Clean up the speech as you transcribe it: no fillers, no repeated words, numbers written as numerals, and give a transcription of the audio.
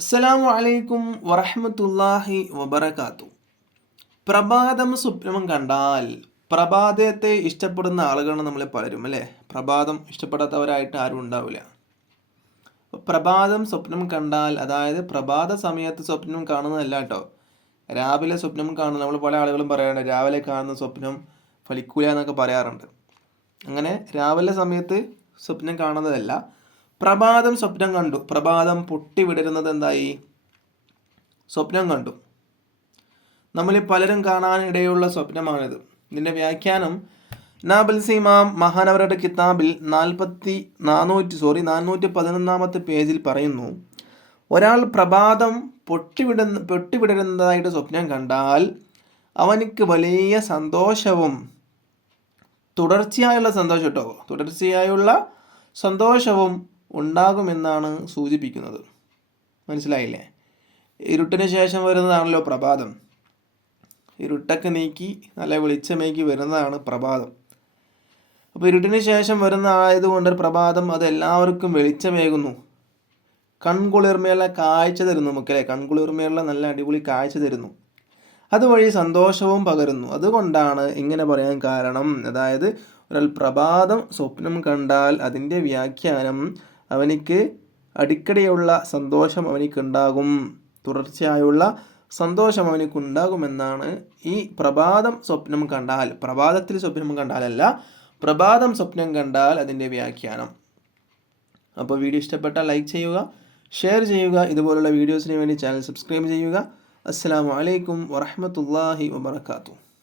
അസ്സലാമു അലൈക്കും വറഹ്മത്തുള്ളാഹി വബറകാതുഹു. പ്രഭാതം സ്വപ്നം കണ്ടാൽ പ്രഭാതത്തെ ഇഷ്ടപ്പെടുന്ന ആളുകളാണ് നമ്മൾ പലരും, അല്ലേ? പ്രഭാതം ഇഷ്ടപ്പെടാത്തവരായിട്ട് ആരും ഉണ്ടാവില്ല. പ്രഭാതം സ്വപ്നം കണ്ടാൽ, അതായത് പ്രഭാത സമയത്ത് സ്വപ്നം കാണുന്നതല്ല കേട്ടോ. രാവിലെ സ്വപ്നം കാണുന്ന നമ്മൾ പല ആളുകളും പറയാറുണ്ട്, രാവിലെ കാണുന്ന സ്വപ്നം ഫലിക്കൂല എന്നൊക്കെ പറയാറുണ്ട്. അങ്ങനെ രാവിലെ സമയത്ത് സ്വപ്നം കാണുന്നതല്ല. പ്രഭാതം സ്വപ്നം കണ്ടു, പ്രഭാതം പൊട്ടി വിടരുന്നത് എന്തായി? സ്വപ്നം കണ്ടു. നമ്മളിൽ പലരും കാണാനിടയുള്ള സ്വപ്നമാണിത്. ഇതിൻ്റെ വ്യാഖ്യാനം നാബൽസി ഇമാം മഹാനവരുടെ കിതാബിൽ 411 പേജിൽ പറയുന്നു, ഒരാൾ പ്രഭാതം പൊട്ടിവിടരുന്നതായിട്ട് സ്വപ്നം കണ്ടാൽ അവനിക്ക് വലിയ സന്തോഷവും തുടർച്ചയായുള്ള സന്തോഷവും ഉണ്ടാകുമെന്നാണ് സൂചിപ്പിക്കുന്നത്. മനസ്സിലായില്ലേ? ഇരുട്ടിന് ശേഷം വരുന്നതാണല്ലോ പ്രഭാതം. ഇരുട്ടൊക്കെ നീക്കി നല്ല വെളിച്ചമേക്കി വരുന്നതാണ് പ്രഭാതം. അപ്പോൾ ഇരുട്ടിന് ശേഷം വരുന്ന ആയതുകൊണ്ട് പ്രഭാതം അത് എല്ലാവർക്കും വെളിച്ചമേകുന്നു, കൺകുളിർമയുള്ള കാഴ്ച തരുന്നു. നമുക്കല്ലേ, കൺകുളിർമയുള്ള നല്ല അടിപൊളി കാഴ്ച തരുന്നു. അതുവഴി സന്തോഷവും പകരുന്നു. അതുകൊണ്ടാണ് ഇങ്ങനെ പറയാൻ കാരണം. അതായത് ഒരാൾ പ്രഭാതം സ്വപ്നം കണ്ടാൽ അതിൻ്റെ വ്യാഖ്യാനം അവനിക്ക് അടിക്കടിയുള്ള സന്തോഷം അവനിക്കുണ്ടാകും, തുടർച്ചയായുള്ള സന്തോഷം അവനിക്കുണ്ടാകുമെന്നാണ് ഈ പ്രഭാതം സ്വപ്നം കണ്ടാൽ, പ്രഭാതത്തിൽ സ്വപ്നം കണ്ടാലല്ല, പ്രഭാതം സ്വപ്നം കണ്ടാൽ അതിൻ്റെ വ്യാഖ്യാനം. അപ്പോൾ വീഡിയോ ഇഷ്ടപ്പെട്ടാൽ ലൈക്ക് ചെയ്യുക, ഷെയർ ചെയ്യുക. ഇതുപോലുള്ള വീഡിയോസിന് വേണ്ടി ചാനൽ സബ്സ്ക്രൈബ് ചെയ്യുക. അസ്സലാമു അലൈക്കും വറഹ്മത്തുള്ളാഹി വബറകാതുഹു.